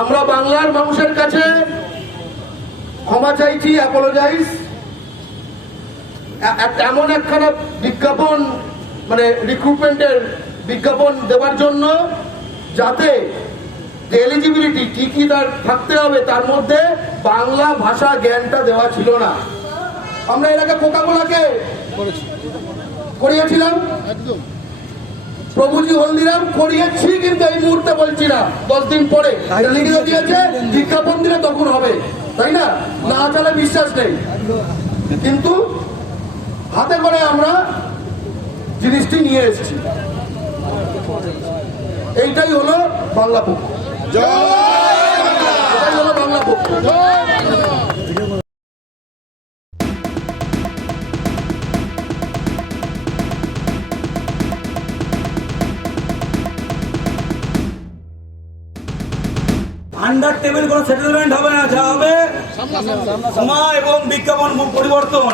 আমরা বাংলার মানুষের কাছে ক্ষমা চাইছি অ্যাপোলোজাইজ এমন একখানা বিজ্ঞাপন মানে রিক্রুটমেন্টের বিজ্ঞাপন দেওয়ার জন্য যাতে যে এলিজিবিলিটি কি কি তার থাকতে হবে তার মধ্যে বাংলা ভাষা জ্ঞানটা দেওয়া ছিল না। আমরা আগে কোকাকোলাকে করিয়েছিলাম। একদম। প্রভুজি হলদিরাম করিয়েছি কিন্তু এই মুহূর্তে বলছি না। দশ দিন পরে লিখিত দিয়েছে বিজ্ঞাপন দিলে তখন হবে। তাই না? না চালে বিশ্বাস নেই। কিন্তু হাতে করে আমরা জিনিসটি নিয়ে এসেছি। এইটাই হলো বাংলা পক্ষ। এটাই হলো বাংলা পক্ষ। আন্ডার টেবিল কোনো সেটেলমেন্ট হবে না যা হবে সময় এবং বিজ্ঞাপন পরিবর্তন।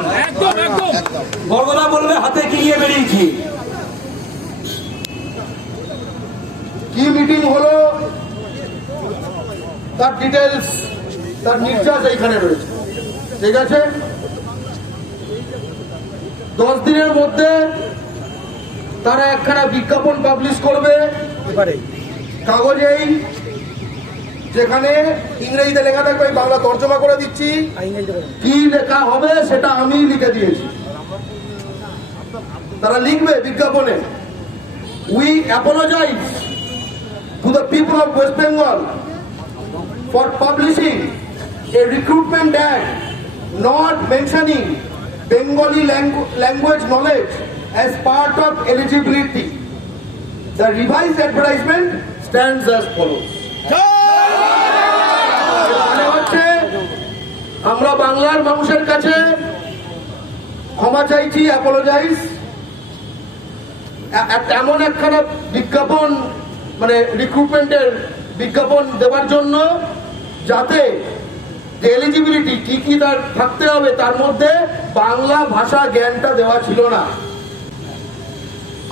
বর্গদা বলবে হাতে কি নিয়ে বেরিয়েছি? কি মিটিং হলো? তার ডিটেলস তার নির্যাস এইখানে রয়েছে। ঠিক আছে? দশ দিনের মধ্যে তারা একখানা বিজ্ঞাপন পাবলিশ করবে। কাগজেই যেখানে ইংরেজিতে লেখা থাকবে আমি বাংলা তর্জমা করে দিচ্ছি। কি লেখা হবে সেটা আমি লিখে দিয়েছি। তারা লিখবে বিজ্ঞাপনে we apologize to the people of West Bengal for publishing a recruitment act not mentioning Bengali language knowledge as part of eligibility the revise advertisement stands as follows বাংলার মানুষের কাছে ক্ষমা চাইছি অ্যাপোলোজাইজ এমন একখানা বিজ্ঞাপন মানে রিক্রুটমেন্টের বিজ্ঞাপন দেওয়ার জন্য যাতে এলিজিবিলিটি কি কি তার থাকতে হবে, তার মধ্যে বাংলা ভাষা জ্ঞানটা দেওয়া ছিল না।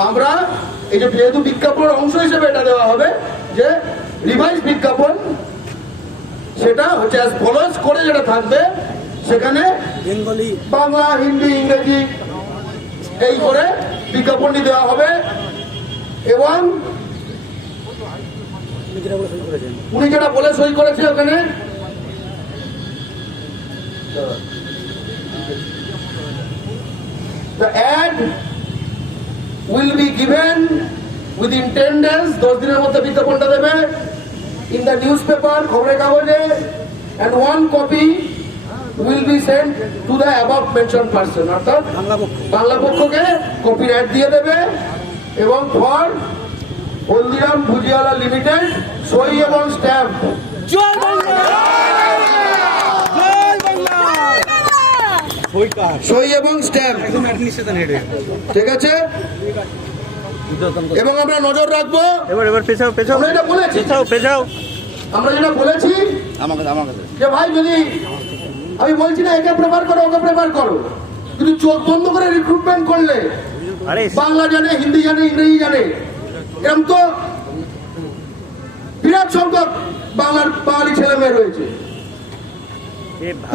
আমরা এই যে যেহেতু বিজ্ঞাপনের অংশ হিসেবে এটা দেওয়া হবে, যে রিভাইজ বিজ্ঞাপন, সেটা হচ্ছে করে যেটা থাকবে সেখানে বেঙ্গলি বাংলা হিন্দি ইংরেজি এই করে বিজ্ঞাপনটি দেওয়া হবে এবং উনি যেটা বলে সই করেছে ওখানে? The ad will be given within 10 days, দশ দিনের মধ্যে বিজ্ঞাপনটা দেবে in the newspaper, খবরের কাগজে and one copy will be sent to the above mentioned person অর্থাৎ বাংলা পক্ষ। বাংলা পক্ষকে কপির অ্যাড দিয়ে দেবে এবং ফর হলদিরাম ভুজিয়ালা লিমিটেড সই এবং স্ট্যাম্প জয় বাংলা! জয় বাংলা! সইকার সই এবং স্ট্যাম্প ঠিক আছে? এবং আমরা নজর রাখব। এবার এবার পেছাও পেছাও। আমরা এটা বলেছি। পেছাও পেছাও। আমরা যেটা বলেছি আমাকে আমাকে। যে ভাই যদি আমি বলছি না একে প্রেফার করো ওকে প্রেফার করো। কিন্তু চোখ বন্ধ করে রিক্রুটমেন্ট করলে বাংলা জানে হিন্দি জানে ইংরেজি জানে। এরকম তো বিরাট সংখ্যক বাংলার বাঙালি ছেলে মেয়ে রয়েছে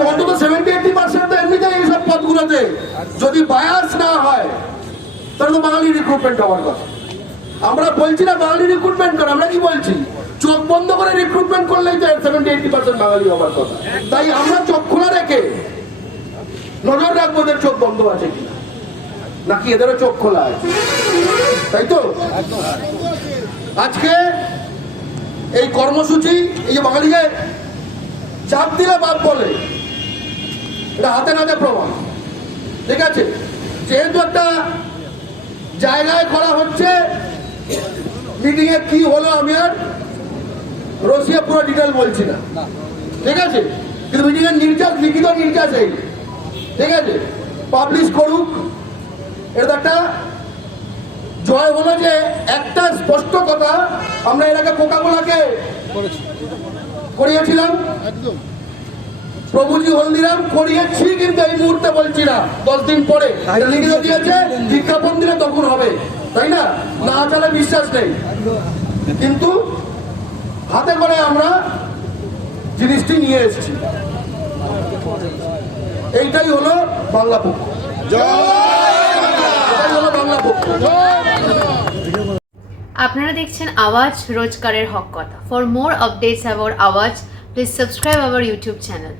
অন্তত সেভেন্টি এইটি পার্সেন্ট তো এমনিতেই এইসব পদগুলোতে যদি বায়াস না হয় তাহলে তো বাঙালি রিক্রুটমেন্ট হওয়ার কথা। আমরা বলছি না বাঙালি রিক্রুটমেন্ট করে আমরা কি বলছি? চোখ বন্ধ করে রিক্রুটমেন্ট করলেই তো সেভেন্টি এইটি পার্সেন্ট বাঙালি হওয়ার কথা। তাই আমরা চোখ খোলা রেখে নজর রাখব ওদের চোখ বন্ধ আছে কিনা। নাকি এদেরও চোখ খোলা আছে? তাই তো? আজকে এই কর্মসূচি, এই যে বাঙালিকে চাপ দিলে বাপ বলে, এটা হাতে নাতে প্রমাণ। ঠিক আছে? যেহেতু একটা জায়গায় করা হচ্ছে মিটিং এ কি হলো আমি আর রসিয়া পুরো ডিটেল বলছি না। ঠিক আছে? কিন্তু মিটিং এর নির্যাস লিখিত নির্যাস এই। ঠিক আছে? পাবলিশ করুক। এটা একটা জয় হলো যে একটা স্পষ্ট কথা আমরা এর আগে কোকাকোলাকে করিয়েছিলাম। একদম। প্রভুজি হলদিরাম করিয়েছি কিন্তু এই মুহূর্তে বলছি না। দশ দিন পরে লিখিত দিয়েছে বিজ্ঞাপন দিলে তখন হবে। তাই না? না চালে বিশ্বাস নেই। কিন্তু হাতে করে আমরা জিনিসটি নিয়ে এসেছি। এইটাই হলো বাংলা পক্ষ। আপনারা দেখছেন আওয়াজ রোজকারের হক কথা। For more updates about Awaaz please subscribe our YouTube channel